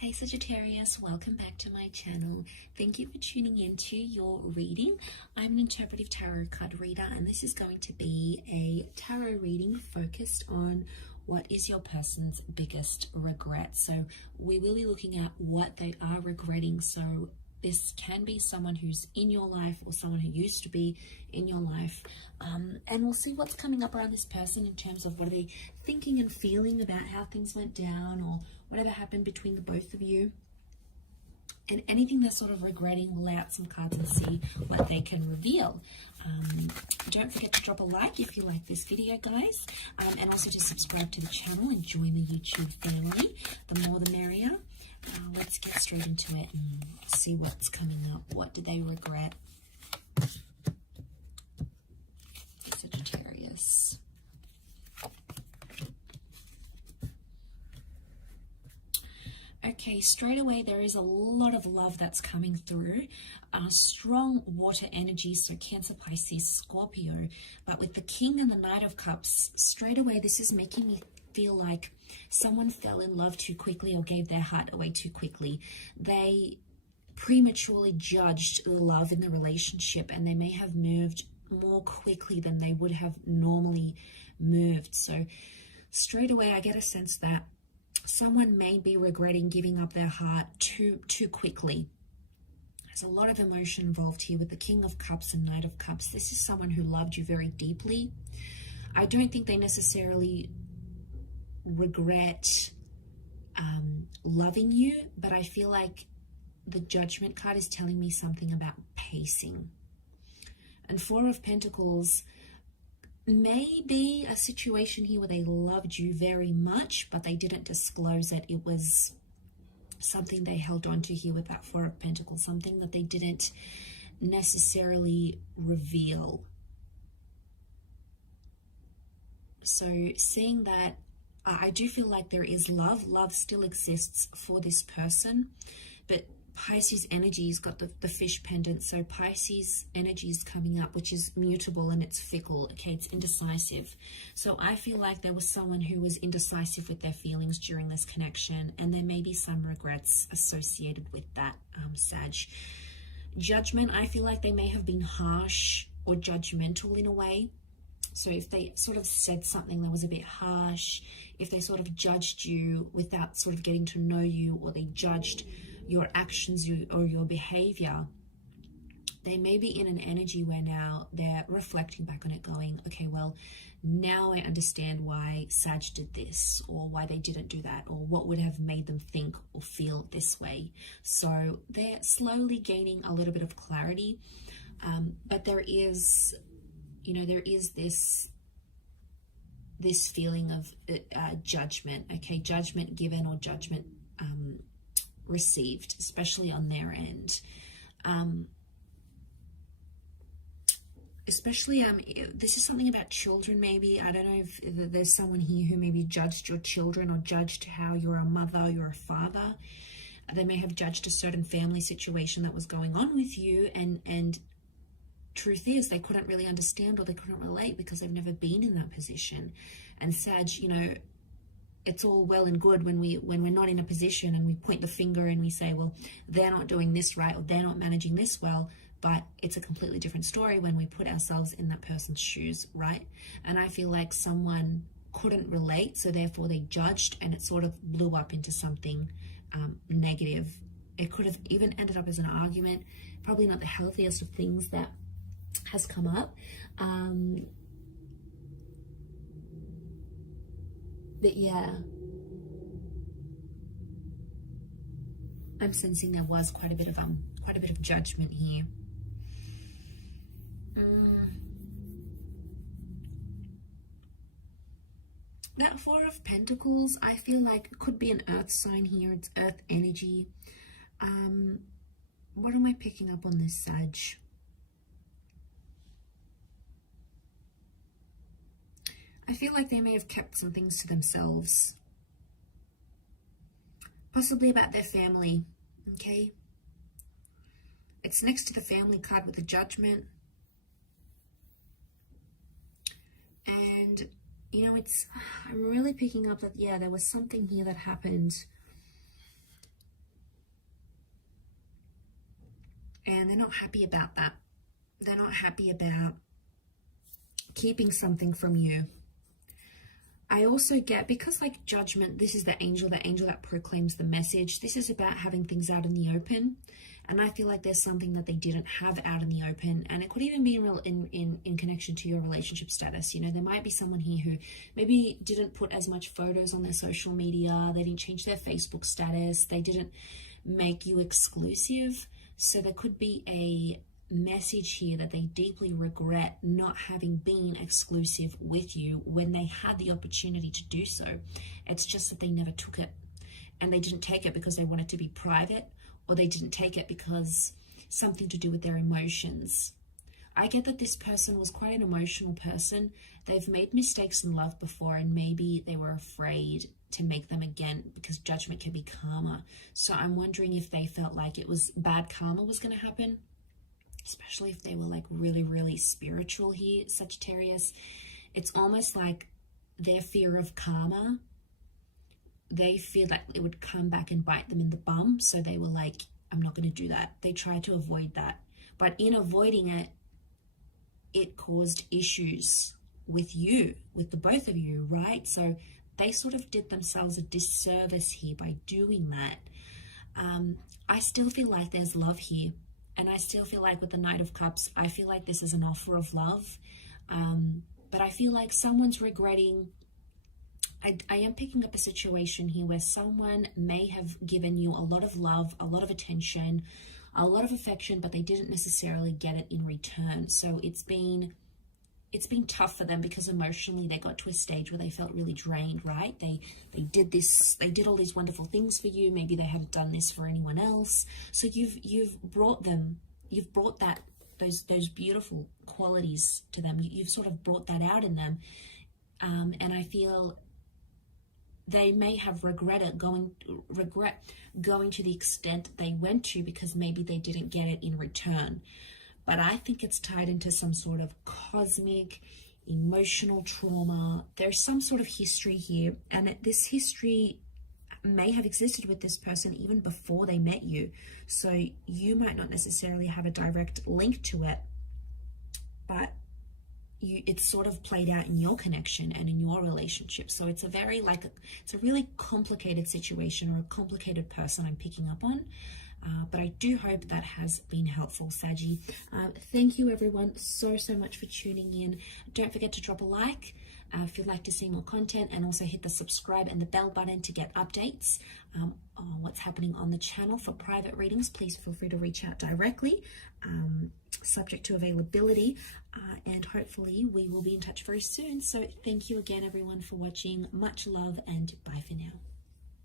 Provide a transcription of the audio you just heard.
Hey Sagittarius, welcome back to my channel. Thank you for tuning into your reading. I'm an interpretive tarot card reader, and this is going to be a tarot reading focused on what is your person's biggest regret. So we will be looking at what they are regretting. So this can be someone who's in your life or someone who used to be in your life. And we'll see what's coming up around this person in terms of what are they thinking and feeling about how things went down or whatever happened between the both of you. And anything they're sort of regretting, we'll lay out some cards and see what they can reveal. Don't forget to drop a like if you like this video, guys. And also to subscribe to the channel and join the YouTube family. The more the merrier. Let's get straight into it and see what's coming up. What do they regret? Sagittarius. Okay, straight away there is a lot of love that's coming through. Strong water energy, so Cancer, Pisces, Scorpio. But with the King and the Knight of Cups, straight away this is making me feel like someone fell in love too quickly or gave their heart away too quickly. They prematurely judged the love in the relationship, and they may have moved more quickly than they would have normally moved. So straight away I get a sense that someone may be regretting giving up their heart too quickly. There's a lot of emotion involved here with the King of Cups and Knight of Cups. This is someone who loved you very deeply. I don't think they necessarily regret loving you, but I feel like the Judgment card is telling me something about pacing. And Four of Pentacles may be a situation here where they loved you very much, but they didn't disclose it. It was something they held on to here with that Four of Pentacles, something that they didn't necessarily reveal. So seeing that, I do feel like there is love. Love still exists for this person, but Pisces energy's got the fish pendant. So Pisces energy is coming up, which is mutable and it's fickle. Okay, it's indecisive. So I feel like there was someone who was indecisive with their feelings during this connection, and there may be some regrets associated with that, Sag. Judgment, I feel like they may have been harsh or judgmental in a way. So if they sort of said something that was a bit harsh, if they sort of judged you without sort of getting to know you, or they judged your actions or your behavior, they may be in an energy where now they're reflecting back on it going, okay, well, now I understand why Sag did this, or why they didn't do that, or what would have made them think or feel this way. So they're slowly gaining a little bit of clarity, but there is, you know, there is this feeling of judgment, okay, judgment given or judgment received, especially on their end. Especially, this is something about children maybe. I don't know if there's someone here who maybe judged your children or judged how you're a mother, you're a father. They may have judged a certain family situation that was going on with you, and truth is they couldn't really understand or they couldn't relate because they've never been in that position. And Sag, you know, it's all well and good when we're not in a position and we point the finger and we say, well, they're not doing this right or they're not managing this well, but it's a completely different story when we put ourselves in that person's shoes, right? And I feel like someone couldn't relate, so therefore they judged, and it sort of blew up into something negative. It could have even ended up as an argument, probably not the healthiest of things that has come up. But yeah, I'm sensing there was quite a bit of judgment here. That Four of Pentacles, I feel like could be an earth sign here. It's earth energy. What am I picking up on this, Sag? I feel like they may have kept some things to themselves, possibly about their family, okay? It's next to the family card with the Judgment. And, you know, I'm really picking up that, yeah, there was something here that happened. And they're not happy about that. They're not happy about keeping something from you. I also get, because like judgment, this is the angel that proclaims the message. This is about having things out in the open. And I feel like there's something that they didn't have out in the open. And it could even be in connection to your relationship status. You know, there might be someone here who maybe didn't put as much photos on their social media. They didn't change their Facebook status. They didn't make you exclusive. So there could be a message here that they deeply regret not having been exclusive with you when they had the opportunity to do so. It's just that they never took it, and they didn't take it because they wanted to be private, or they didn't take it because something to do with their emotions. I get that this person was quite an emotional person. They've made mistakes in love before, and maybe they were afraid to make them again because judgment can be karma. So I'm wondering if they felt like it was bad karma was going to happen, especially if they were like really, really spiritual here, Sagittarius. It's almost like their fear of karma, they feel like it would come back and bite them in the bum. So they were like, I'm not going to do that. They tried to avoid that. But in avoiding it, it caused issues with you, with the both of you, right? So they sort of did themselves a disservice here by doing that. I still feel like there's love here. And I still feel like with the Knight of Cups, I feel like this is an offer of love. But I feel like someone's regretting. I am picking up a situation here where someone may have given you a lot of love, a lot of attention, a lot of affection, but they didn't necessarily get it in return. So it's been tough for them because emotionally they got to a stage where they felt really drained, right? They did all these wonderful things for you. Maybe they haven't done this for anyone else. So you've brought that those beautiful qualities to them. You've sort of brought that out in them. And I feel they may have regret going to the extent they went to because maybe they didn't get it in return. But I think it's tied into some sort of cosmic, emotional trauma. There's some sort of history here, and this history may have existed with this person even before they met you. So you might not necessarily have a direct link to it, but it's sort of played out in your connection and in your relationship. So it's it's a really complicated situation, or a complicated person I'm picking up on. But I do hope that has been helpful, Saggy. Thank you everyone so much for tuning in. Don't forget to drop a like if you'd like to see more content, and also hit the subscribe and the bell button to get updates on what's happening on the channel. For private readings, please feel free to reach out directly, subject to availability, and hopefully we will be in touch very soon. So thank you again everyone for watching. Much love, and bye for now.